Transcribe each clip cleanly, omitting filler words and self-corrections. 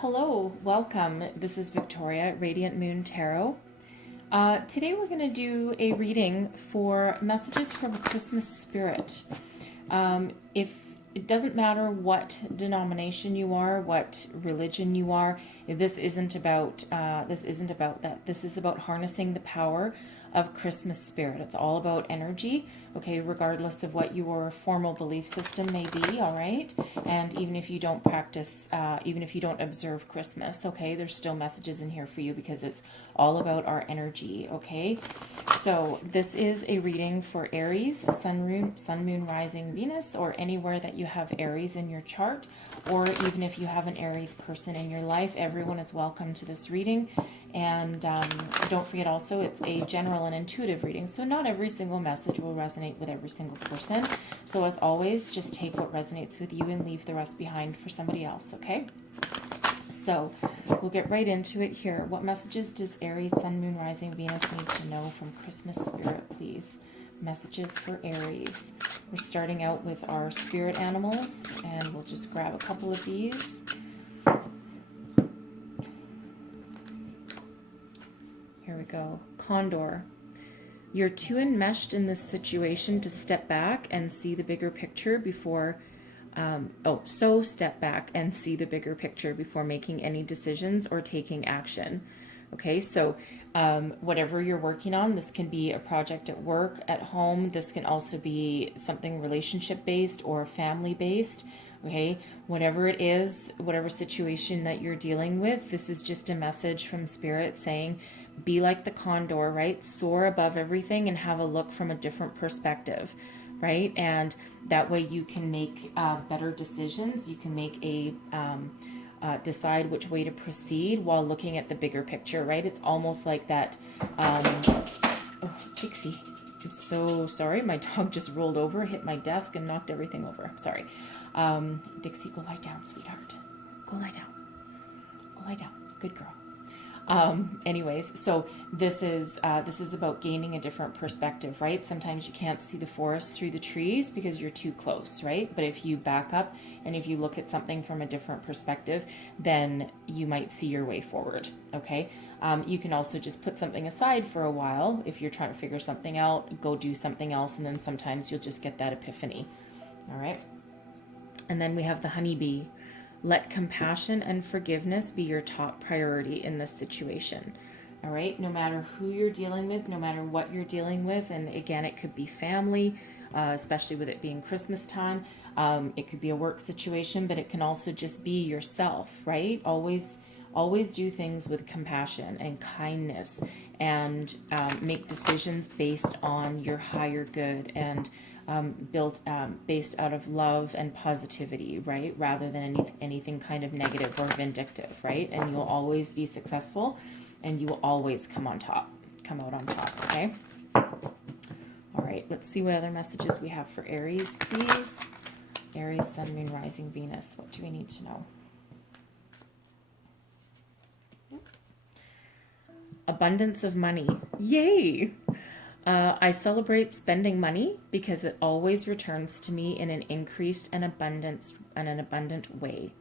Hello, welcome. This is Victoria at Radiant Moon Tarot. Today we're going to do a reading for messages from a Christmas spirit. If it doesn't matter what denomination you are, what religion you are, this isn't about that. This is about harnessing the power of Christmas spirit. It's all about energy, okay, regardless of what your formal belief system may be, all right? And even if you don't practice, even if you don't observe Christmas, okay, there's still messages in here for you because it's all about our energy, okay? So this is a reading for Aries, Sun, Moon, Rising, Venus, or anywhere that you have Aries in your chart, or even if you have an Aries person in your life, everyone is welcome to this reading. And don't forget also, it's a general and intuitive reading. So not every single message will resonate with every single person. So as always, just take what resonates with you and leave the rest behind for somebody else, okay? So we'll get right into it here. What messages does Aries, Sun, Moon, Rising, Venus need to know from Christmas spirit, please? Messages for Aries. We're starting out with our spirit animals, and we'll just grab a couple of these. Here we go. Condor. You're too enmeshed in this situation to step back and see the bigger picture before so step back and see the bigger picture before making any decisions or taking action. Okay, so whatever you're working on, this can be a project at work, at home. This can also be something relationship-based or family-based. Okay, whatever it is, whatever situation that you're dealing with, this is just a message from Spirit saying, be like the condor, right? Soar above everything and have a look from a different perspective, right? And that way you can make better decisions. You can make decide which way to proceed while looking at the bigger picture, right? It's almost like that. Oh, Dixie, I'm so sorry. My dog just rolled over, hit my desk, and knocked everything over. Sorry. Dixie, go lie down, sweetheart. Go lie down. Go lie down. Good girl. Anyways, so this is about gaining a different perspective, right? Sometimes you can't see the forest through the trees because you're too close, right? But if you back up and if you look at something from a different perspective, then you might see your way forward, okay? You can also just put something aside for a while. If you're trying to figure something out, go do something else, and then sometimes you'll just get that epiphany, all right? And then we have the honeybee. Let compassion and forgiveness be your top priority in this situation. All right, no matter who you're dealing with, no matter what you're dealing with, and again, it could be family, especially with it being Christmas time. It could be a work situation, but it can also just be yourself, right? Always do things with compassion and kindness, and make decisions based on your higher good and based out of love and positivity, right? Rather than anything kind of negative or vindictive, right? And you'll always be successful, and you will always come out on top, okay? All right, let's see what other messages we have for Aries, please. Aries, Sun, Moon, Rising, Venus. What do we need to know? Abundance of money. Yay! I celebrate spending money because it always returns to me in an increased and an abundant way.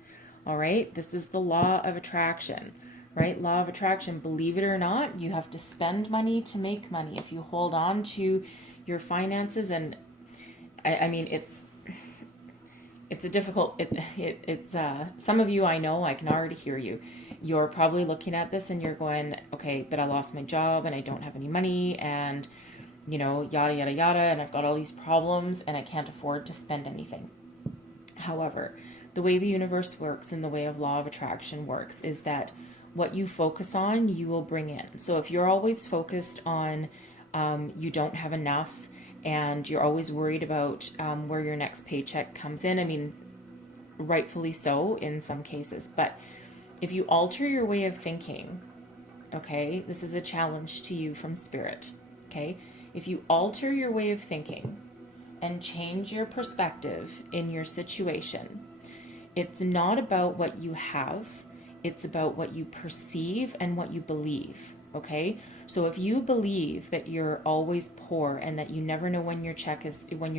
All right, this is the law of attraction, right? Law of attraction. Believe it or not, you have to spend money to make money. If you hold on to your finances, and I mean, it's a difficult. It's some of you I know. I can already hear you. You're probably looking at this and you're going, okay, but I lost my job and I don't have any money and yada, yada, yada, and I've got all these problems and I can't afford to spend anything. However, the way the universe works and the way of law of attraction works is that what you focus on, you will bring in. So if you're always focused on you don't have enough and you're always worried about where your next paycheck comes in, I mean, rightfully so in some cases, but if you alter your way of thinking, okay, this is a challenge to you from Spirit, okay? If you alter your way of thinking and change your perspective in your situation, it's not about what you have, it's about what you perceive and what you believe, okay? So if you believe that you're always poor and that you never know when your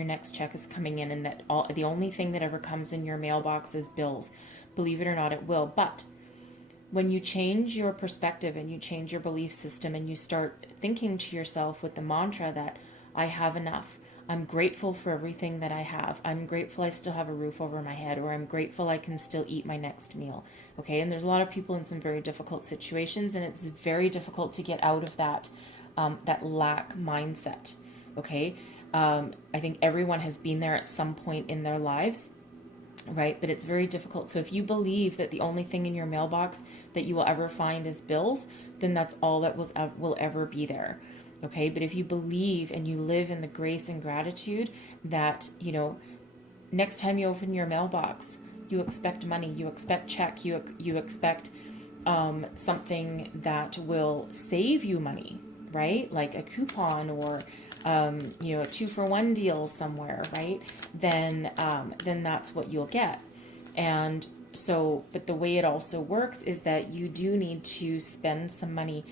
next check is coming in, and that the only thing that ever comes in your mailbox is bills, believe it or not, it will. But when you change your perspective and you change your belief system and you start thinking to yourself with the mantra that I have enough, I'm grateful for everything that I have, I'm grateful I still have a roof over my head, or I'm grateful I can still eat my next meal. Okay, and there's a lot of people in some very difficult situations, and it's very difficult to get out of that that lack mindset. Okay, I think everyone has been there at some point in their lives, right? But it's very difficult. So if you believe that the only thing in your mailbox that you will ever find is bills, then that's all that will ever be there. Okay, but if you believe and you live in the grace and gratitude that, you know, next time you open your mailbox, you expect money, you expect check, you expect something that will save you money, right? Like a coupon or you know, a 2-for-1 deal somewhere, right? Then that's what you'll get. And so, but the way it also works is that you do need to spend some money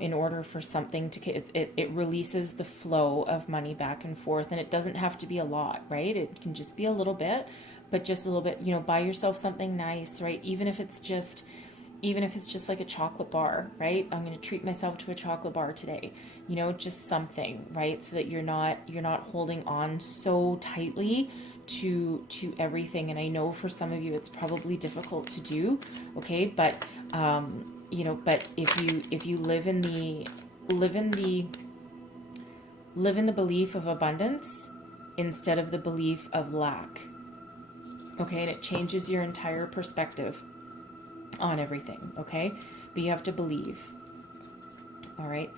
in order for something to, it releases the flow of money back and forth, and it doesn't have to be a lot, right? It can just be a little bit, but just a little bit, you know, buy yourself something nice, right? Even if it's just like a chocolate bar, right? I'm going to treat myself to a chocolate bar today, you know, just something, right? So that you're not holding on so tightly to everything. And I know for some of you it's probably difficult to do, okay? But you know, but if you live in the belief of abundance instead of the belief of lack, okay, and it changes your entire perspective on everything, okay? But you have to believe. All right.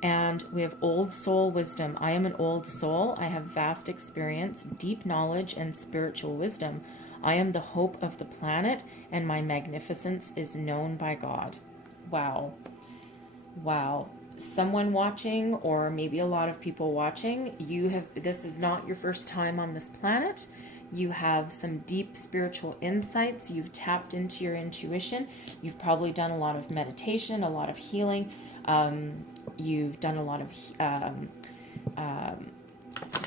And we have old soul wisdom. I am an old soul. I have vast experience, deep knowledge, and spiritual wisdom. I am the hope of the planet, and my magnificence is known by God. Wow. Wow. Someone watching, or maybe a lot of people watching, this is not your first time on this planet. You have some deep spiritual insights. You've tapped into your intuition. You've probably done a lot of meditation, a lot of healing. You've done a lot of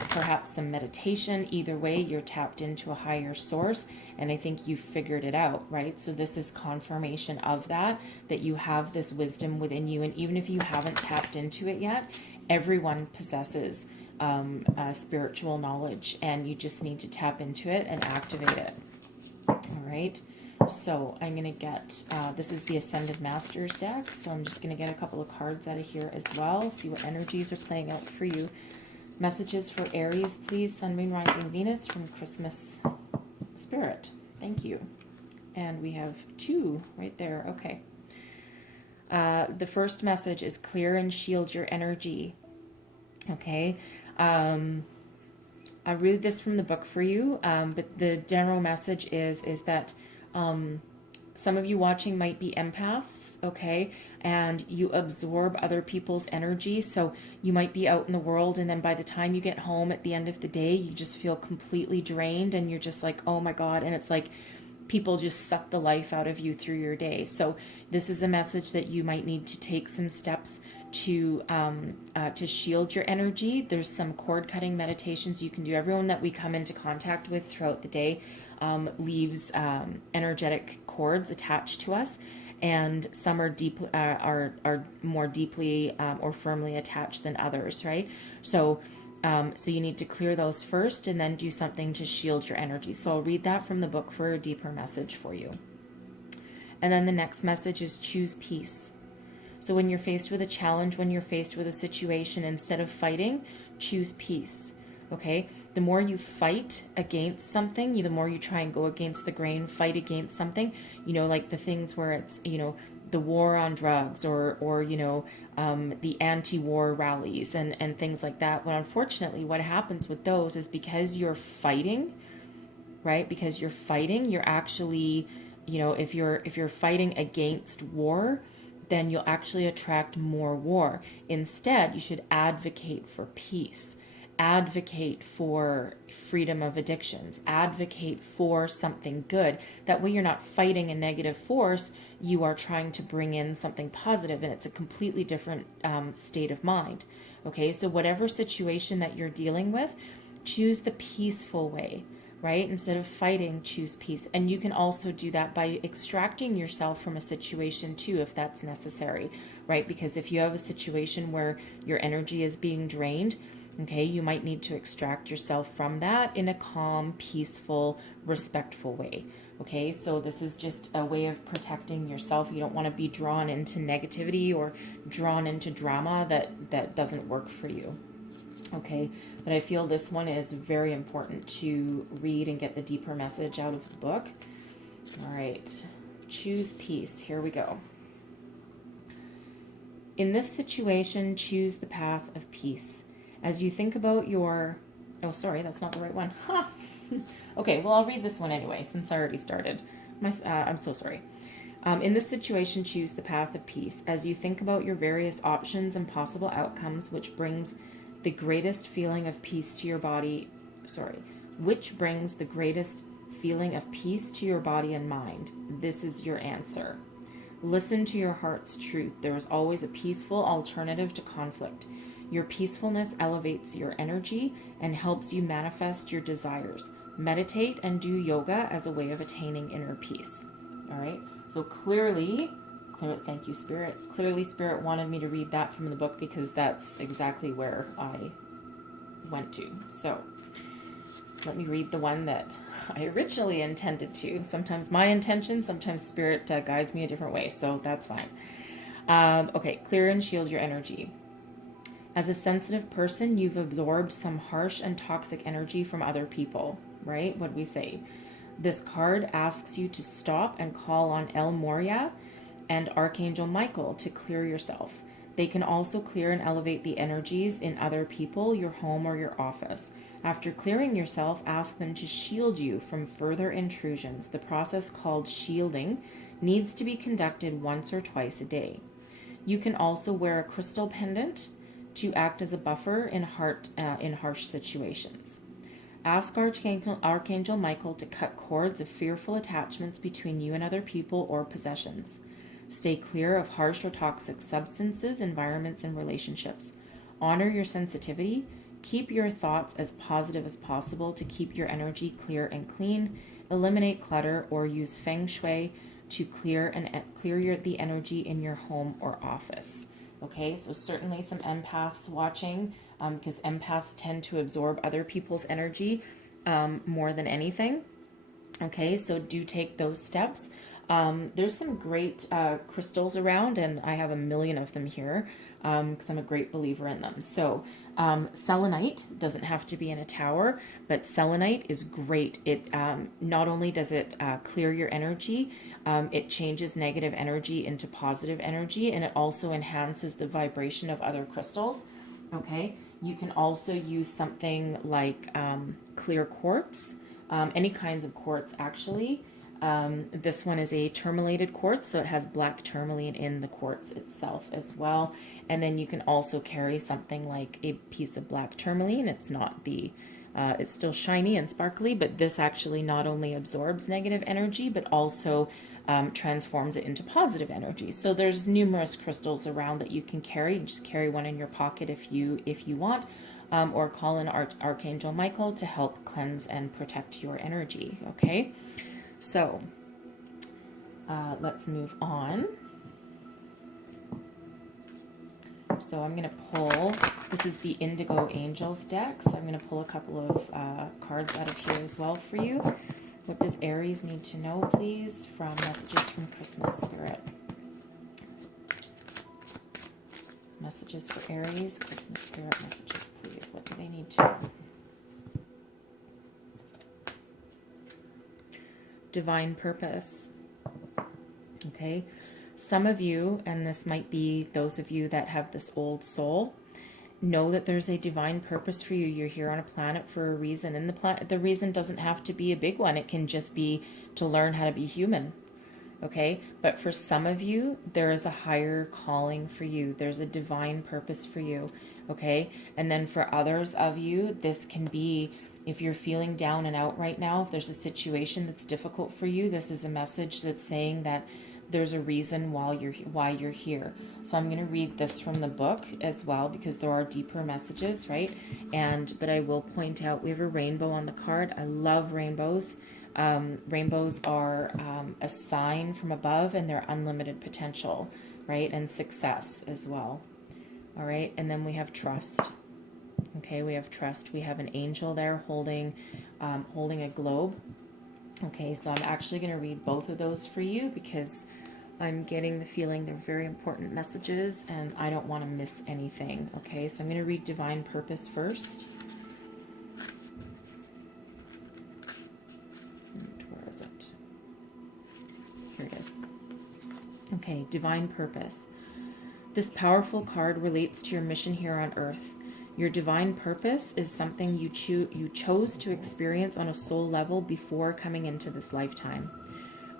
perhaps some meditation. Either way, you're tapped into a higher source, and I think you've figured it out, right? So this is confirmation of that you have this wisdom within you. And even if you haven't tapped into it yet, everyone possesses spiritual knowledge, and you just need to tap into it and activate it. All right. So I'm going to get, this is the Ascended Masters deck. So I'm just going to get a couple of cards out of here as well. See what energies are playing out for you. Messages for Aries, please. Sun, Moon, Rising, Venus from Christmas Spirit. Thank you. And we have 2 right there. Okay. The first message is clear and shield your energy. Okay. I read this from the book for you, but the general message is that some of you watching might be empaths, okay, and you absorb other people's energy. So you might be out in the world, and then by the time you get home at the end of the day, you just feel completely drained, and you're just like, oh my God, and it's like people just suck the life out of you through your day. So this is a message that you might need to take some steps to shield your energy. There's some cord cutting meditations you can do. Everyone that we come into contact with throughout the day leaves energetic cords attached to us, and some are more deeply or firmly attached than others, right? So you need to clear those first and then do something to shield your energy. So I'll read that from the book for a deeper message for you. And then the next message is choose peace. So when you're faced with a challenge, when you're faced with a situation, instead of fighting, choose peace. Okay? The more you fight against something, the more you try and go against the grain, fight against something, like the things where it's, the war on drugs or the anti-war rallies and things like that. But unfortunately, what happens with those is because you're fighting, right? Because you're fighting, you're actually, if you're fighting against war, then you'll actually attract more war. Instead, you should advocate for peace. Advocate for freedom of addictions. Advocate for something good. That way you're not fighting a negative force, you are trying to bring in something positive, and it's a completely different state of mind. Okay, so whatever situation that you're dealing with, choose the peaceful way, right? Instead of fighting, choose peace. And you can also do that by extracting yourself from a situation too, if that's necessary, right? Because if you have a situation where your energy is being drained, okay, you might need to extract yourself from that in a calm, peaceful, respectful way. Okay, so this is just a way of protecting yourself. You don't want to be drawn into negativity or drawn into drama that doesn't work for you. Okay, but I feel this one is very important to read and get the deeper message out of the book. All right, choose peace. Here we go. In this situation, choose the path of peace. As you think about your... Oh, sorry, that's not the right one. Huh. Okay, well, I'll read this one anyway, since I already started. I'm so sorry. In this situation, choose the path of peace. As you think about your various options and possible outcomes, which brings the greatest feeling of peace to your body... which brings the greatest feeling of peace to your body and mind. This is your answer. Listen to your heart's truth. There is always a peaceful alternative to conflict. Your peacefulness elevates your energy and helps you manifest your desires. Meditate and do yoga as a way of attaining inner peace. All right. So clearly, thank you, Spirit. Clearly, Spirit wanted me to read that from the book because that's exactly where I went to. So let me read the one that I originally intended to. Sometimes my intention, sometimes Spirit guides me a different way. So that's fine. Okay. Clear and shield your energy. As a sensitive person, you've absorbed some harsh and toxic energy from other people, right? What we say. This card asks you to stop and call on El Moria and Archangel Michael to clear yourself. They can also clear and elevate the energies in other people, your home, or your office. After clearing yourself, ask them to shield you from further intrusions. The process called shielding needs to be conducted once or twice a day. You can also wear a crystal pendant to act as a buffer in harsh situations. Ask Archangel Michael to cut cords of fearful attachments between you and other people or possessions. Stay clear of harsh or toxic substances, environments, and relationships. Honor your sensitivity. Keep your thoughts as positive as possible to keep your energy clear and clean. Eliminate clutter or use feng shui to clear the energy in your home or office. Okay, so certainly some empaths watching, because empaths tend to absorb other people's energy more than anything. Okay, so do take those steps. There's some great crystals around, and I have a million of them here because I'm a great believer in them. So selenite doesn't have to be in a tower, but selenite is great. It not only does it clear your energy, it changes negative energy into positive energy, and it also enhances the vibration of other crystals. Okay, you can also use something like clear quartz, any kinds of quartz actually. This one is a tourmalated quartz, so it has black tourmaline in the quartz itself as well. And then you can also carry something like a piece of black tourmaline. It's not the it's still shiny and sparkly, but this actually not only absorbs negative energy, but also transforms it into positive energy. So there's numerous crystals around that you can carry. Just carry one in your pocket if you want, or call in Archangel Michael to help cleanse and protect your energy. Okay, so let's move on. So I'm going to pull, this is the Indigo Angels deck, so I'm going to pull a couple of cards out of here as well for you. What does Aries need to know, please, from Messages from Christmas Spirit? Messages for Aries, Christmas Spirit messages, please. What do they need to know? Divine purpose. Okay. Some of you, and this might be those of you that have this old soul, know that there's a divine purpose for you. You're here on a planet for a reason, and the reason doesn't have to be a big one. It can just be to learn how to be human. Okay, but for some of you, there is a higher calling for you. There's a divine purpose for you. Okay, and then for others of you, this can be, if you're feeling down and out right now, if there's a situation that's difficult for you, this is a message that's saying that there's a reason why you're here. So I'm going to read this from the book as well, because there are deeper messages, right? But I will point out, we have a rainbow on the card. I love rainbows. Rainbows are a sign from above, and they're unlimited potential, right? And success as well. All right. And then we have trust. Okay, we have trust. We have an angel there holding a globe. Okay, so I'm actually going to read both of those for you, because I'm getting the feeling they're very important messages and I don't want to miss anything. Okay, so I'm going to read Divine Purpose first. And where is it? Here it is. Okay, Divine Purpose. This powerful card relates to your mission here on Earth. Your divine purpose is something you chose to experience on a soul level before coming into this lifetime.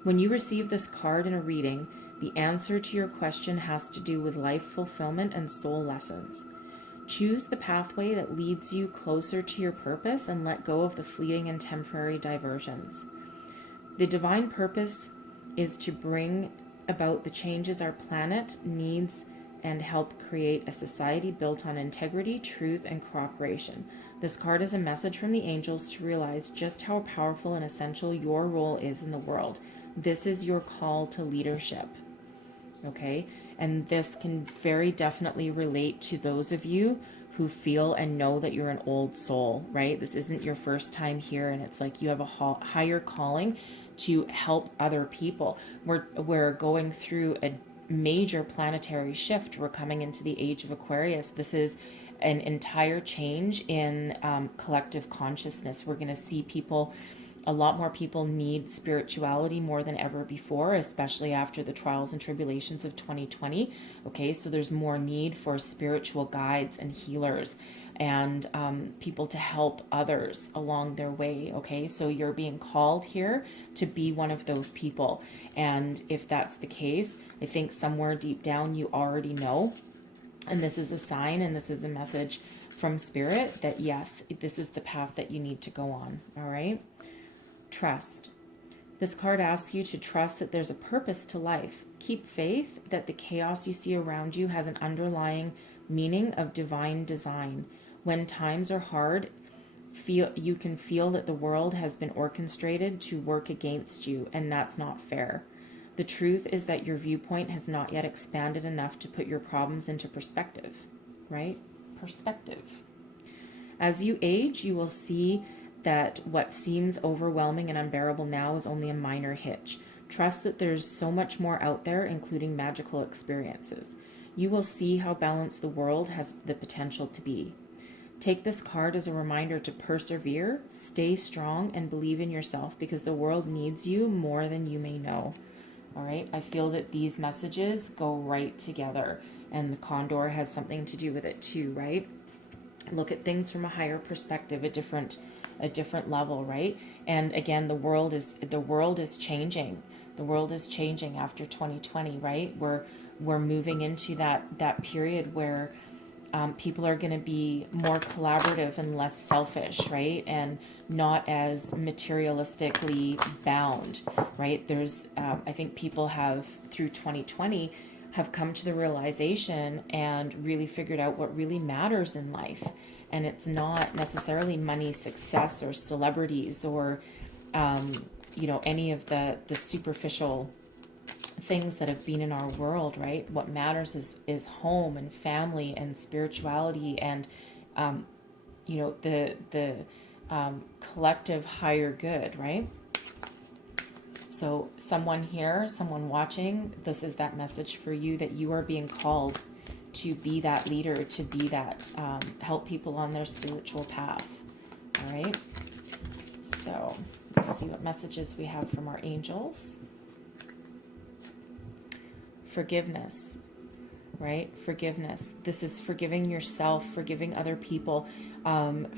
When you receive this card in a reading, the answer to your question has to do with life fulfillment and soul lessons. Choose the pathway that leads you closer to your purpose and let go of the fleeting and temporary diversions. The divine purpose is to bring about the changes our planet needs and help create a society built on integrity, truth, and cooperation. This card is a message from the angels to realize just how powerful and essential your role is in the world. This is your call to leadership. Okay? And this can very definitely relate to those of you who feel and know that you're an old soul, right? This isn't your first time here, and it's like you have a higher calling to help other people. We're going through a major planetary shift. We're coming into the age of Aquarius. This is an entire change in collective consciousness. We're going to see a lot more people need spirituality more than ever before, especially after the trials and tribulations of 2020. Okay, so there's more need for spiritual guides and healers and people to help others along their way. Okay, so you're being called here to be one of those people. And if that's the case, I think somewhere deep down you already know. And this is a sign and this is a message from Spirit that yes, this is the path that you need to go on. All right. Trust. This card asks you to trust that there's a purpose to life. Keep faith that the chaos you see around you has an underlying meaning of divine design. When times are hard, you can feel that the world has been orchestrated to work against you, and that's not fair. The truth is that your viewpoint has not yet expanded enough to put your problems into perspective, right? Perspective. As you age, you will see that what seems overwhelming and unbearable now is only a minor hitch. Trust that there's so much more out there, including magical experiences. You will see how balanced the world has the potential to be. Take this card as a reminder to persevere, stay strong, and believe in yourself, because the world needs you more than you may know. All right, I feel that these messages go right together, and the condor has something to do with it too, right? Look at things from a higher perspective, a different level, right? And again, the world is changing. The world is changing after 2020, right? We're moving into that period where people are going to be more collaborative and less selfish, right? And not as materialistically bound, right? There's, I think people have, through 2020, have come to the realization and really figured out what really matters in life. And it's not necessarily money, success, or celebrities, or, any of the superficial things that have been in our world, right? What matters is home and family and spirituality and, the collective higher good, right? So someone watching, this is that message for you, that you are being called to be that leader, to be that, help people on their spiritual path. All right. So let's see what messages we have from our angels. Forgiveness, right? Forgiveness. This is forgiving yourself, forgiving other people.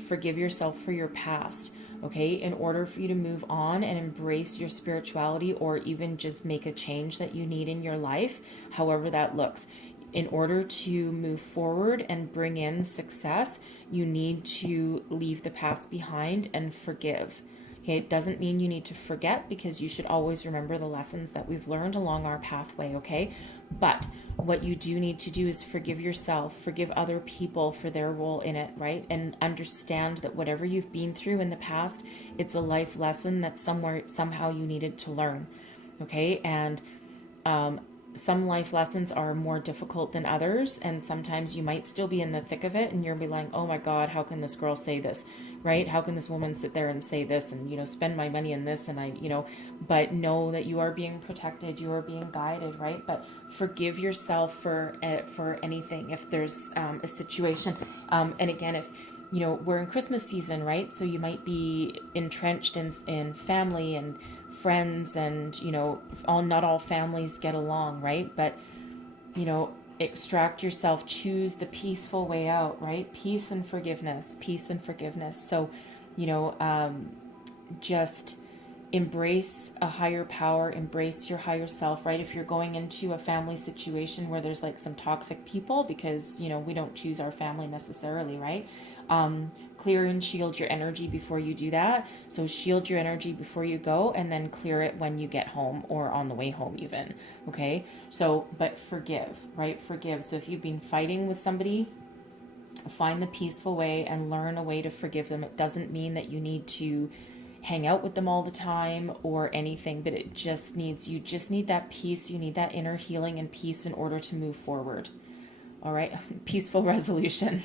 Forgive yourself for your past. Okay, in order for you to move on and embrace your spirituality, or even just make a change that you need in your life, however that looks, in order to move forward and bring in success, you need to leave the past behind and forgive. Okay, Okay, it doesn't mean you need to forget, because you should always remember the lessons that we've learned along our pathway, okay? But what you do need to do is forgive yourself, forgive other people for their role in it, right? And understand that whatever you've been through in the past, it's a life lesson that somehow you needed to learn, okay? And some life lessons are more difficult than others, and sometimes you might still be in the thick of it and you'll be like, oh my God, how can this girl say this, right? How can this woman sit there and say this and, spend my money in this, and but know that you are being protected, you are being guided, right? But forgive yourself for anything, if there's a situation, and again, if we're in Christmas season, right? So you might be entrenched in family and friends, and not all families get along, right? But extract yourself, choose the peaceful way out, right? Peace and forgiveness. So just embrace a higher power, embrace your higher self, right? If you're going into a family situation where there's like some toxic people, because we don't choose our family necessarily, right? Clear and shield your energy before you do that. So shield your energy before you go, and then clear it when you get home or on the way home even, okay? So, but forgive, right? Forgive. So if you've been fighting with somebody, find the peaceful way and learn a way to forgive them. It doesn't mean that you need to hang out with them all the time or anything, but you just need that peace. You need that inner healing and peace in order to move forward. All right. Peaceful resolution.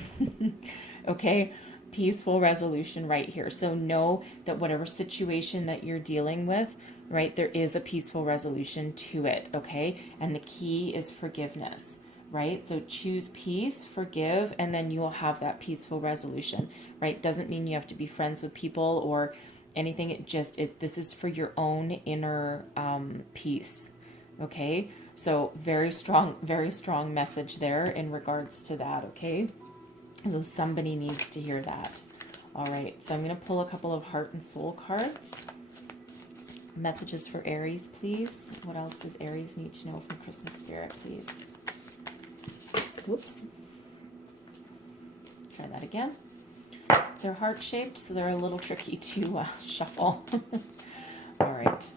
Okay. Peaceful resolution right here. So know that whatever situation that you're dealing with, right, there is a peaceful resolution to it. Okay. And the key is forgiveness, right? So choose peace, forgive, and then you will have that peaceful resolution, right? Doesn't mean you have to be friends with people or anything. This is for your own inner peace. Okay. So very strong message there in regards to that. Okay. So somebody needs to hear that. All right. So I'm going to pull a couple of heart and soul cards. Messages for Aries, please. What else does Aries need to know from Christmas spirit, please? Whoops. Try that again. They're heart-shaped, so they're a little tricky to shuffle. All right.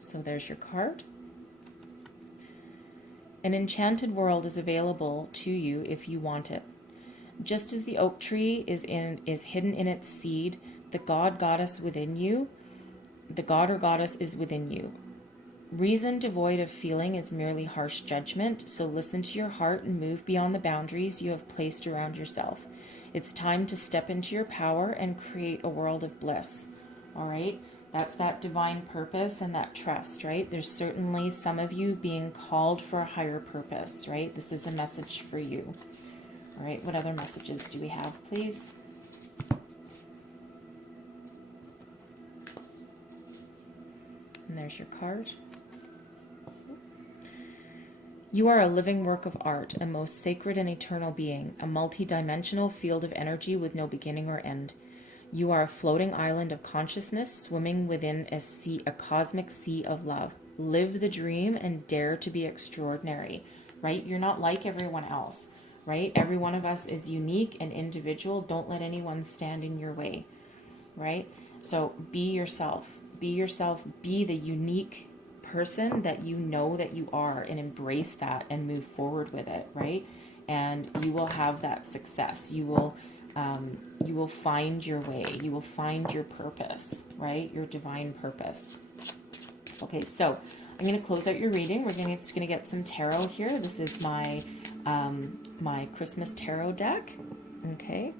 So there's your card. An enchanted world is available to you if you want it. Just as the oak tree is hidden in its seed, the god goddess within you, the god or goddess is within you. Reason devoid of feeling is merely harsh judgment, so listen to your heart and move beyond the boundaries you have placed around yourself. It's time to step into your power and create a world of bliss. All right? That's that divine purpose and that trust, right? There's certainly some of you being called for a higher purpose, right? This is a message for you. All right, what other messages do we have, please? And there's your card. You are a living work of art, a most sacred and eternal being, a multi-dimensional field of energy with no beginning or end. You are a floating island of consciousness swimming within a cosmic sea of love. Live the dream and dare to be extraordinary, right? You're not like everyone else, right? Every one of us is unique and individual. Don't let anyone stand in your way, right? So be yourself. Be yourself. Be the unique person that you know that you are, and embrace that and move forward with it, right? And you will have that success. You will find your way. You will find your purpose, right? Your divine purpose. Okay, so I'm going to close out your reading. We're just going to get some tarot here. This is my my Christmas tarot deck. Okay.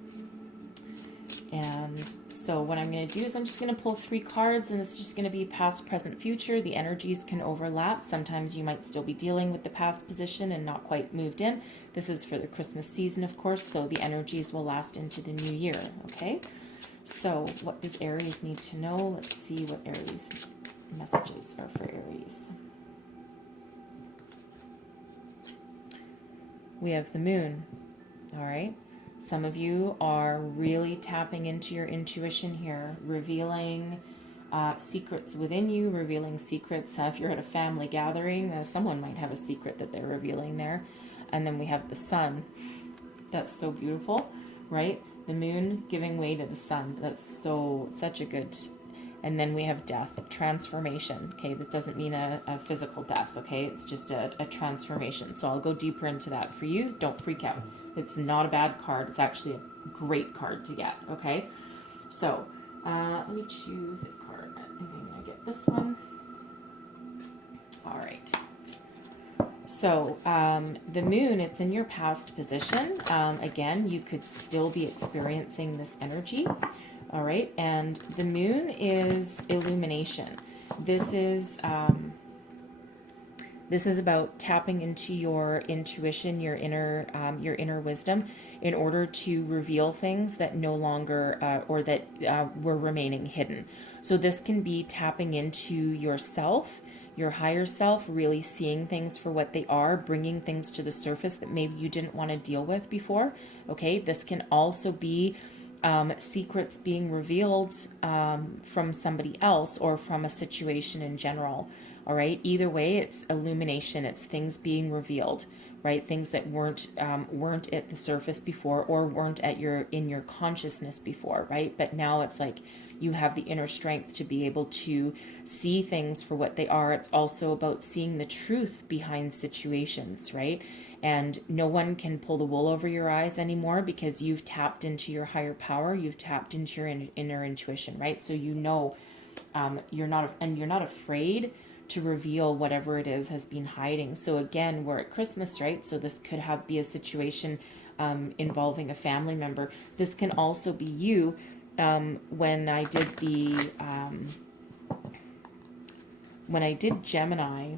And so what I'm going to do is I'm just going to pull 3 cards, and it's just going to be past, present, future. The energies can overlap. Sometimes you might still be dealing with the past position and not quite moved in. This is for the Christmas season, of course, so the energies will last into the new year, okay? So what does Aries need to know? Let's see what Aries messages are for Aries. We have the moon, all right? Some of you are really tapping into your intuition here, revealing secrets within you, revealing secrets. If you're at a family gathering, someone might have a secret that they're revealing there. And then we have the sun. That's so beautiful, right? The moon giving way to the sun. That's such a good. And then we have death, transformation. Okay, this doesn't mean a physical death. Okay, it's just a transformation. So I'll go deeper into that for you. Don't freak out. It's not a bad card. It's actually a great card to get. Okay, so let me choose a card. I think I'm gonna get this one. All right. So the moon, it's in your past position. Again, you could still be experiencing this energy. All right. And the moon is illumination. This is about tapping into your intuition, your inner wisdom, in order to reveal things that no longer or that were remaining hidden. So this can be tapping into yourself, your higher self, really seeing things for what they are, bringing things to the surface that maybe you didn't want to deal with before. Okay, this can also be secrets being revealed from somebody else or from a situation in general. All right, either way, it's illumination. It's things being revealed, right? Things that weren't at the surface before, or weren't in your consciousness before, right? But now it's like you have the inner strength to be able to see things for what they are. It's also about seeing the truth behind situations, right? And no one can pull the wool over your eyes anymore, because you've tapped into your higher power. You've tapped into your inner intuition, right? So you know, you're not afraid to reveal whatever it is has been hiding. So again, we're at Christmas, right? So this could be a situation involving a family member. This can also be you. When I did Gemini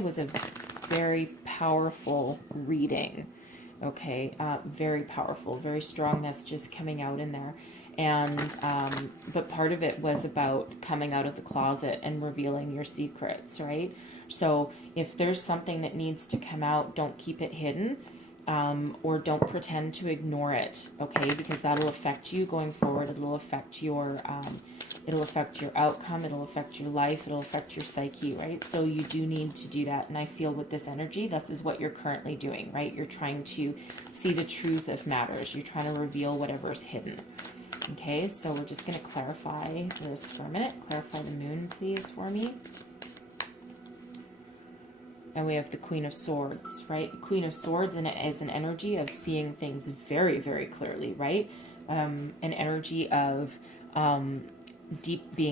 was a very powerful reading. Okay, very powerful, very strong messages coming out in there. And but part of it was about coming out of the closet and revealing your secrets, right? So if there's something that needs to come out, don't keep it hidden. Or don't pretend to ignore it, okay? Because that'll affect you going forward. It'll affect your outcome. It'll affect your life. It'll affect your psyche, right? So you do need to do that. And I feel with this energy, this is what you're currently doing, right? You're trying to see the truth of matters. You're trying to reveal whatever's hidden. Okay, so we're just going to clarify this for a minute. Clarify the moon, please, for me. And we have the Queen of Swords, right? Queen of Swords is an energy of seeing things very, very clearly, right? An energy of deeply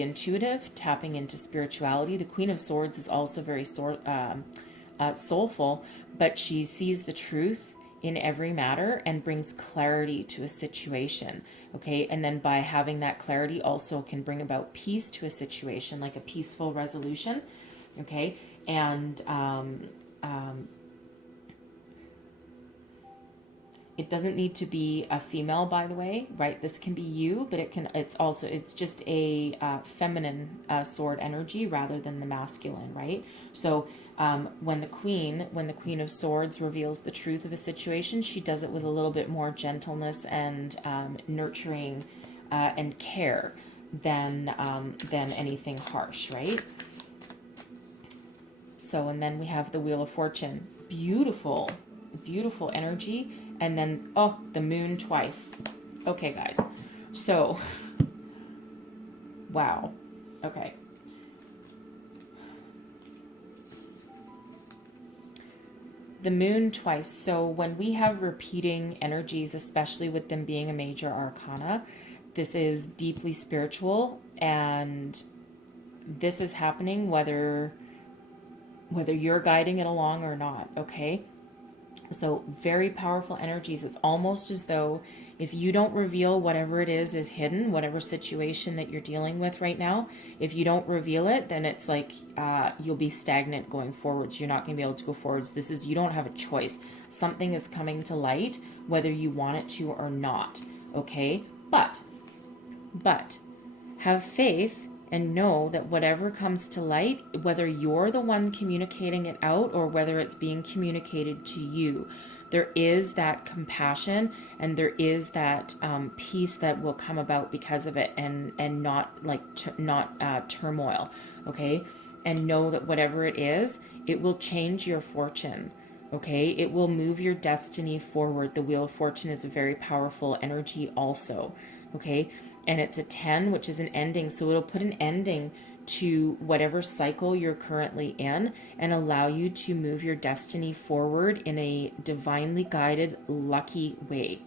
intuitive, tapping into spirituality. The Queen of Swords is also very soulful, but she sees the truth in every matter and brings clarity to a situation, okay? And then by having that clarity also can bring about peace to a situation, like a peaceful resolution, okay? And it doesn't need to be a female, by the way, right? This can be you, but it's just a feminine sword energy rather than the masculine, right? So when the Queen of Swords reveals the truth of a situation, she does it with a little bit more gentleness and nurturing and care than anything harsh, right? So, and then we have the Wheel of Fortune. Beautiful, beautiful energy. And then, oh, the moon twice. Okay, guys. So, wow. Okay. The moon twice. So when we have repeating energies, especially with them being a major arcana, this is deeply spiritual. And this is happening whether you're guiding it along or not, okay? So very powerful energies. It's almost as though if you don't reveal whatever it is hidden, whatever situation that you're dealing with right now, if you don't reveal it, then it's like you'll be stagnant going forwards. You're not going to be able to go forwards. You don't have a choice. Something is coming to light, whether you want it to or not, okay? But have faith and know that whatever comes to light, whether you're the one communicating it out or whether it's being communicated to you, there is that compassion and there is that peace that will come about because of it, and not turmoil, okay? And know that whatever it is, it will change your fortune, Okay, it will move your destiny forward. The Wheel of Fortune is a very powerful energy also. Okay, and it's a 10, which is an ending. So it'll put an ending to whatever cycle you're currently in and allow you to move your destiny forward in a divinely guided, lucky way.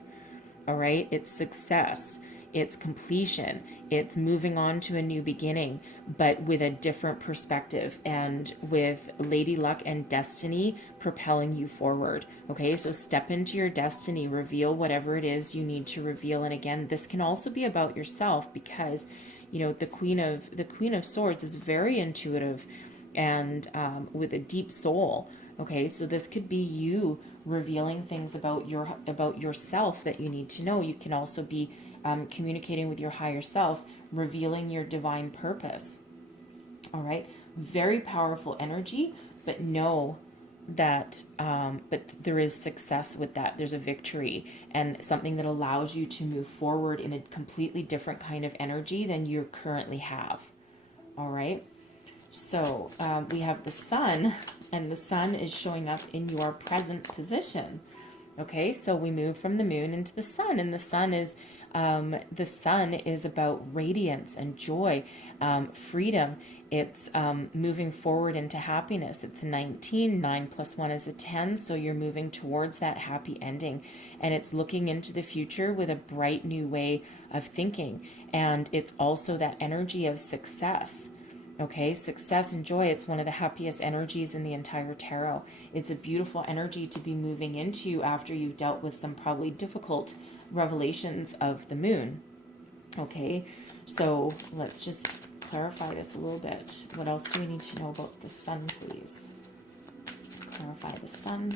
All right, it's success, it's completion, it's moving on to a new beginning, but with a different perspective and with Lady Luck and destiny propelling you forward. Okay, so step into your destiny, reveal whatever it is you need to reveal. And again, this can also be about yourself, because you know the Queen of Swords is very intuitive and with a deep soul. Okay, so this could be you revealing things about yourself that you need to know. You can also be communicating with your higher self, revealing your divine purpose. All right, very powerful energy, but know that but there is success with that. There's a victory and something that allows you to move forward in a completely different kind of energy than you currently have. All right, so we have the sun, and the sun is showing up in your present position. Okay, so we move from the moon into the sun, and the sun is about radiance and joy, freedom. It's moving forward into happiness. It's 19. 9 plus 1 is a 10, so you're moving towards that happy ending. And it's looking into the future with a bright new way of thinking. And it's also that energy of success. Okay, success and joy, it's one of the happiest energies in the entire tarot. It's a beautiful energy to be moving into after you've dealt with some probably difficult revelations of the moon. Okay, so let's just clarify this a little bit. What else do we need to know about the sun, please? Clarify the sun.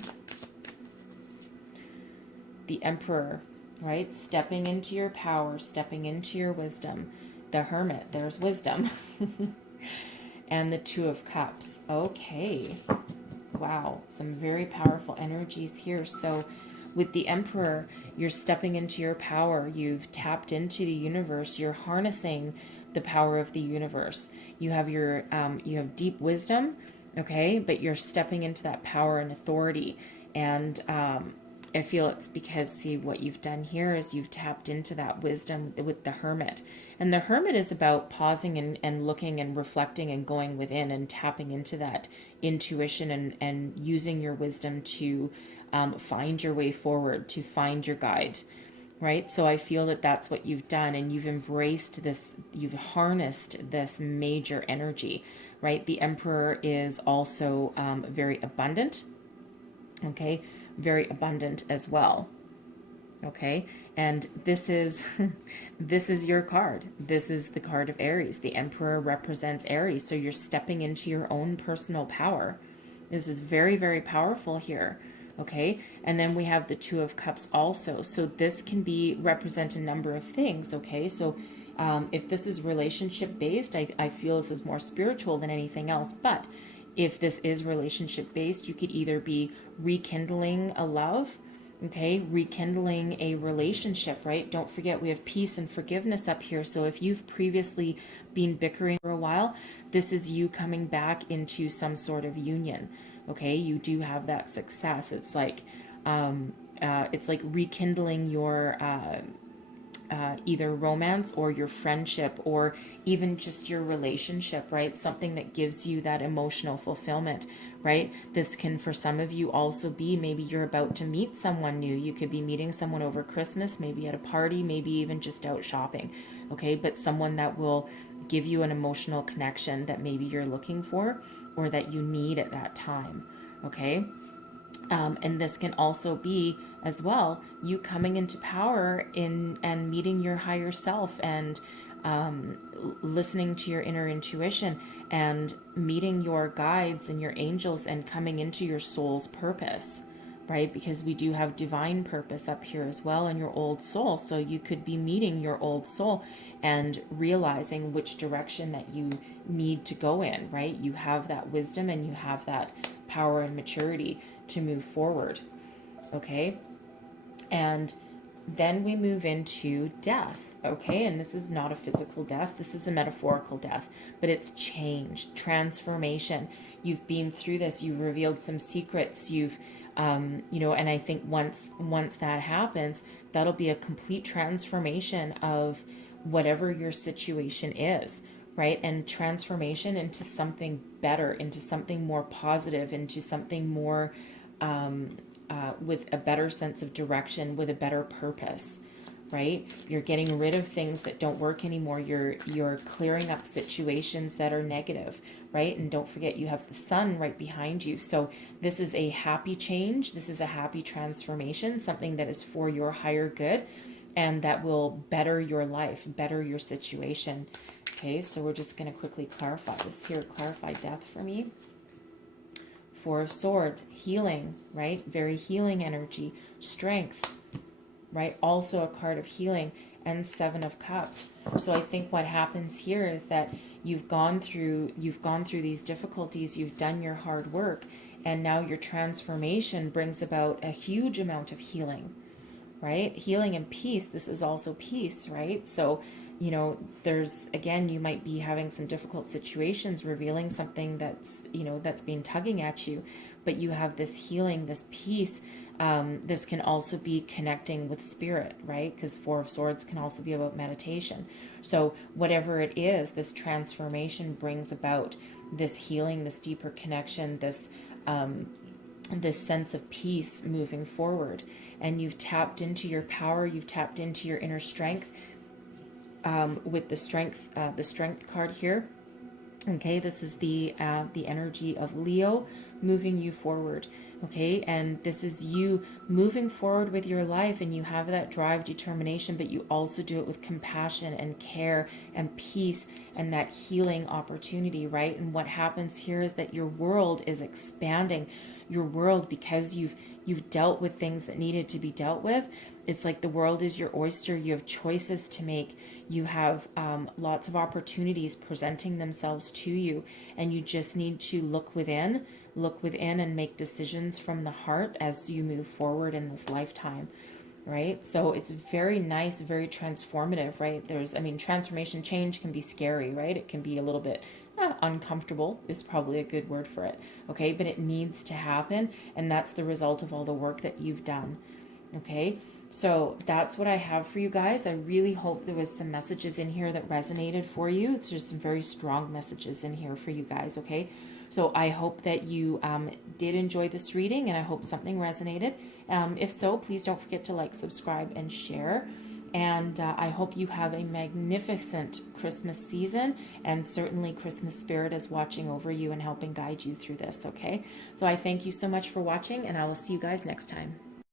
The Emperor, right? Stepping into your power, stepping into your wisdom. The Hermit, there's wisdom. And the Two of Cups. Okay. Wow. Some very powerful energies here. So with the Emperor, you're stepping into your power. You've tapped into the universe. You're harnessing the power of the universe. You have you have deep wisdom, okay? But you're stepping into that power and authority. And I feel it's because, see, what you've done here is you've tapped into that wisdom with the Hermit. And the Hermit is about pausing and looking and reflecting and going within and tapping into that intuition and using your wisdom to find your way forward, to find your guide, right? So I feel that that's what you've done, and you've embraced this, you've harnessed this major energy, right? The Emperor is also very abundant, okay? Very abundant as well. Okay, and this is your card. This is the card of Aries. The Emperor represents Aries, so you're stepping into your own personal power. This is very, very powerful here. Okay, and then we have the Two of Cups also. So this can represent a number of things. Okay, so if this is relationship based, I feel this is more spiritual than anything else. But if this is relationship based, you could either be rekindling a love, okay, rekindling a relationship, right? Don't forget we have peace and forgiveness up here. So if you've previously been bickering for a while, this is you coming back into some sort of union. Okay, you do have that success. It's like rekindling your either romance or your friendship or even just your relationship, right? Something that gives you that emotional fulfillment, right? This can, for some of you, also be maybe you're about to meet someone new. You could be meeting someone over Christmas, maybe at a party, maybe even just out shopping, okay? But someone that will give you an emotional connection that maybe you're looking for or that you need at that time, okay? And this can also be as well you coming into power and meeting your higher self and listening to your inner intuition and meeting your guides and your angels and coming into your soul's purpose, right? Because we do have divine purpose up here as well in your old soul. So you could be meeting your old soul and realizing which direction that you need to go in, right? You have that wisdom and you have that power and maturity to move forward, okay? And then we move into death, okay? And this is not a physical death. This is a metaphorical death, but it's change, transformation. You've been through this. You've revealed some secrets. You've You know, and I think once that happens, that'll be a complete transformation of whatever your situation is, right? And transformation into something better, into something more positive, into something more with a better sense of direction, with a better purpose, right? You're getting rid of things that don't work anymore. You're clearing up situations that are negative, right? And don't forget, you have the sun right behind you. So this is a happy change. This is a happy transformation, something that is for your higher good and that will better your life, better your situation. Okay, so we're just going to quickly clarify this here. Clarify death for me. Four of Swords, healing, right? Very healing energy. Strength, right? Also a card of healing. And Seven of Cups. So I think what happens here is that you've gone through these difficulties, you've done your hard work, and now your transformation brings about a huge amount of healing, right? Healing and peace. This is also peace, right? So, you know, there's, again, you might be having some difficult situations, revealing something that's, you know, that's been tugging at you, but you have this healing, this peace. This can also be connecting with spirit, right? Because Four of Swords can also be about meditation. So whatever it is, this transformation brings about this healing, this deeper connection, this sense of peace moving forward. And you've tapped into your power, you've tapped into your inner strength with the strength card here. Okay, this is the energy of Leo moving you forward. Okay, and this is you moving forward with your life, and you have that drive, determination, but you also do it with compassion and care and peace and that healing opportunity, right? And what happens here is that your world is expanding. Your world, because you've dealt with things that needed to be dealt with, it's like the world is your oyster. You have choices to make. You have lots of opportunities presenting themselves to you, and you just need to look within and make decisions from the heart as you move forward in this lifetime, right? So it's very nice, very transformative, right? Transformation, change can be scary, right? It can be a little bit uncomfortable is probably a good word for it, okay? But it needs to happen, and that's the result of all the work that you've done, okay? So that's what I have for you guys. I really hope there was some messages in here that resonated for you. It's just some very strong messages in here for you guys, okay? So I hope that you did enjoy this reading, and I hope something resonated. If so, please don't forget to like, subscribe, and share. And I hope you have a magnificent Christmas season, and certainly Christmas spirit is watching over you and helping guide you through this, okay? So I thank you so much for watching, and I will see you guys next time.